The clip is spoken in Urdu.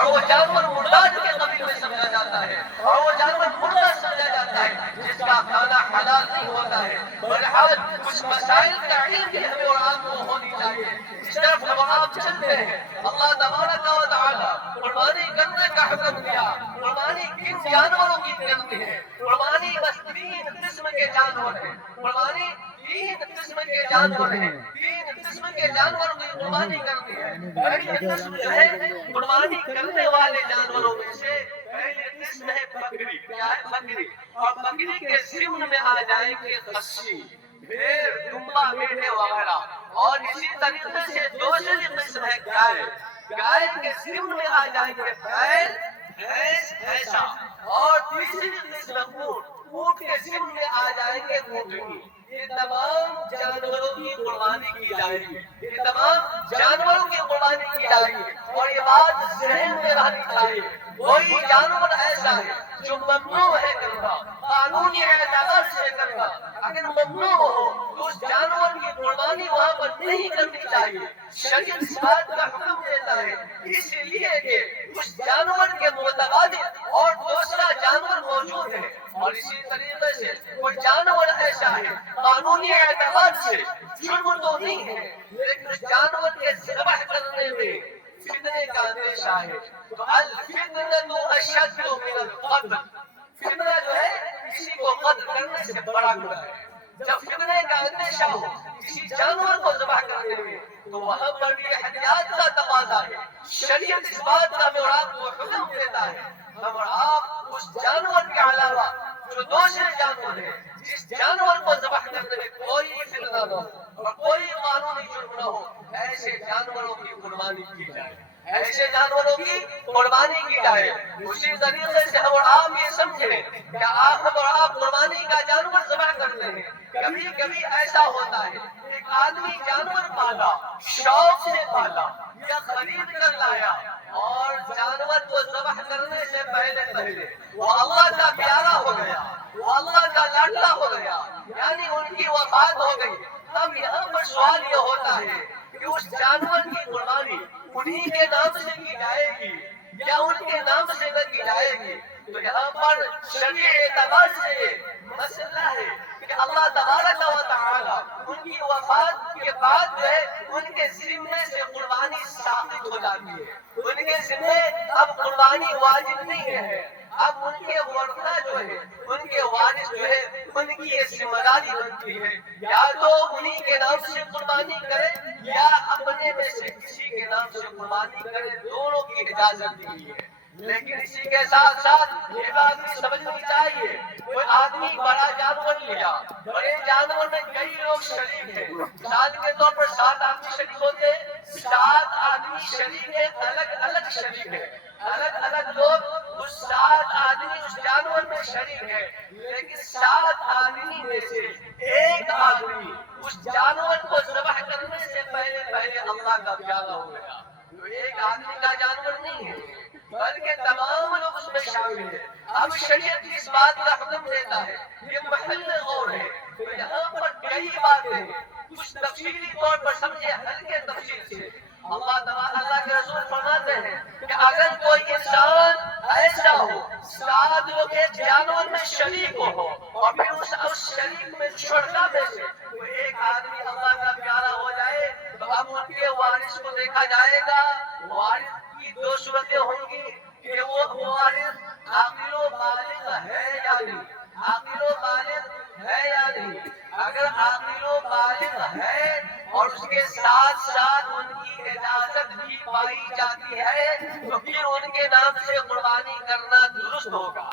اور وہ جانور مرداد کے قبیل میں سمجھا جاتا ہے، اور وہ جانور مردہ سمجھا جاتا ہے جس کا کھانا حلال نہیں ہوتا ہے۔ بہرحال کچھ مسائل کا علم بھی ہمیں اور آپ کو ہونی چاہیے، اس طرف ہم آپ چلتے ہیں۔ اللہ تبارک و تعالیٰ قربانی کرنے کا حکم دیا۔ قربانی کن جانوروں کی کرنی ہے؟ قربانی بس 3 قسم کے جانور ہیں۔ قربانی 3 قسم کے جانور ہیں، 3 قسم کے جانوروں کی قربانی کرنی ہے۔ پہلی قسم جو ہے قربانی کرنے والے جانوروں میں سے پہلی قسم ہے بکری۔ کیا ہے؟ بکری۔ اور بکری کے ضمن میں آ جائیں گے خصی، بھیڑ، دمبا، میڑھے وغیرہ۔ اور اسی طریقے سے دوسری قسم ہے گائے۔ گائے کے ضمن میں آ جائیں گے بیل، بھینس، بھینسا۔ اور تیسری قسم اونٹ۔ اونٹ کے ضمن میں آ جائیں گے اونٹنی۔ یہ تمام جانوروں کی قربانی کی جائے گی، یہ تمام جانوروں کی قربانی کی جائے گی۔ اور یہ بات ذہن میں رہنی چاہیے، کوئی جانور ایسا ہے جو ممنوع ہے کرنا، قانونی اعتبار سے کرنا، اگر ممنوع ہو تو اس جانور کی قربانی وہاں پر نہیں کرنی چاہیے۔ شریعت اس بات کا حکم دیتا ہے اس لیے کہ اس جانور کے متبادل اور دوسرا جانور موجود ہے۔ اور اسی طریقے سے کوئی جانور ایسا ہے قانونی اعتبار سے جرم تو نہیں ہے، لیکن اس جانور کے ذبح کرنے میں فتنے کا اندیشہ ہے۔ تو الفتنۃ اشد من القتل، فتنہ جو ہے کسی کو قتل کرنے سے بڑا گناہ ہے۔ جب فتنے کا اندیشہ ہو کسی جانور کو ذبح کرنے میں تو وہاں پر بھی احتیاط کا تقاضا ہے۔ شریعت اس بات کا ہمیں اور آپ کو حکم دیتا ہے ہم اور آپ اس جانور کے علاوہ جو دوسرے جانور ہیں، جس جانور کو ذبح کرنے میں کوئی فتنہ نہ ہو اور کوئی قانونی جرم نہ ہو، ایسے جانوروں کی قربانی کی جائے، ایسے جانوروں کی قربانی کی جائے۔ اسی طریقے سے ہم اور آپ یہ سمجھیں کہ ہم اور آپ قربانی کا جانور ذبح کرتے ہیں۔ کبھی کبھی ایسا ہوتا ہے ایک آدمی جانور پالا، شوق سے پالا یا خرید کر لایا، اور جانور کو ذبح کرنے سے پہلے وہ اللہ کا پیارا ہو گیا، وہ اللہ کا لاڈلا ہو گیا، یعنی ان کی وفات ہو گئی۔ اب یہاں پر سوال یہ ہوتا ہے کہ اس جانور کی قربانی انہی کے نام سے کی جائے گی یا ان کے نام سے نہ کی جائے گی؟ تو یہاں پر شرعی اعتبار سے یہ مسئلہ ہے کہ اللہ تبارک و تعالی ان کی وفات کے بعد جو ہے ان کے ذمے سے قربانی ثابت ہو جاتی ہے، ان کے ذمے اب قربانی واجب نہیں ہے۔ اب ان کے ورثہ جو ہے، ان کے وارث جو ہے، ان کی یہ ذمہ داری بنتی ہے یا تو انہی کے نام سے قربانی کرے یا اپنے میں سے کسی کے نام سے قربانی کرے، دونوں کی اجازت دی ہے۔ لیکن اسی کے ساتھ ساتھ یہ بات بھی سمجھنی چاہیے، کوئی آدمی بڑا جانور لیا، بڑے جانور میں کئی لوگ شریک ہیں، مثال کے طور پر 7 آدمی شریک ہوتے ہیں، 7 آدمی شریک ہیں، الگ الگ شریک ہیں، الگ الگ لوگ اس 7 آدمی اس جانور میں شریک ہیں، لیکن 7 آدمی میں سے ایک آدمی اس جانور کو ذبح کرنے سے پہلے اللہ کا پیارا ہو گیا۔ تو ایک آدمی کا جانور نہیں ہے بلکہ تمام لوگ اس میں شامل ہیں۔ اب شریعت اس بات کا حکم دیتا ہے، یہ محل غور ہے، تو یہاں پر کئی باتیں ہیں، کچھ تفصیلی طور پر سمجھے ہلکے تفصیل سے۔ اللہ کے رسول فرماتے ہیں کہ اگر کوئی انسان ایسا ہو 7 لوگ ایک جانور میں شریک ہو اور پھر اس شریک میں شرکا میں سے کوئی ایک آدمی اللہ کا پیارا ہو جائے تو اب ان کے وارث کو دیکھا جائے گا۔ وارث کی 2 صورتیں ہوں گی کہ وہ وارث عاقل و بالغ ہے یا نہیں، عاقل و بالغ ہے یا نہیں۔ اگر عاقل و بالغ ہے اور اس کے ساتھ ساتھ ان کی اجازت بھی پائی جاتی ہے تو پھر ان کے نام سے قربانی کرنا درست ہوگا۔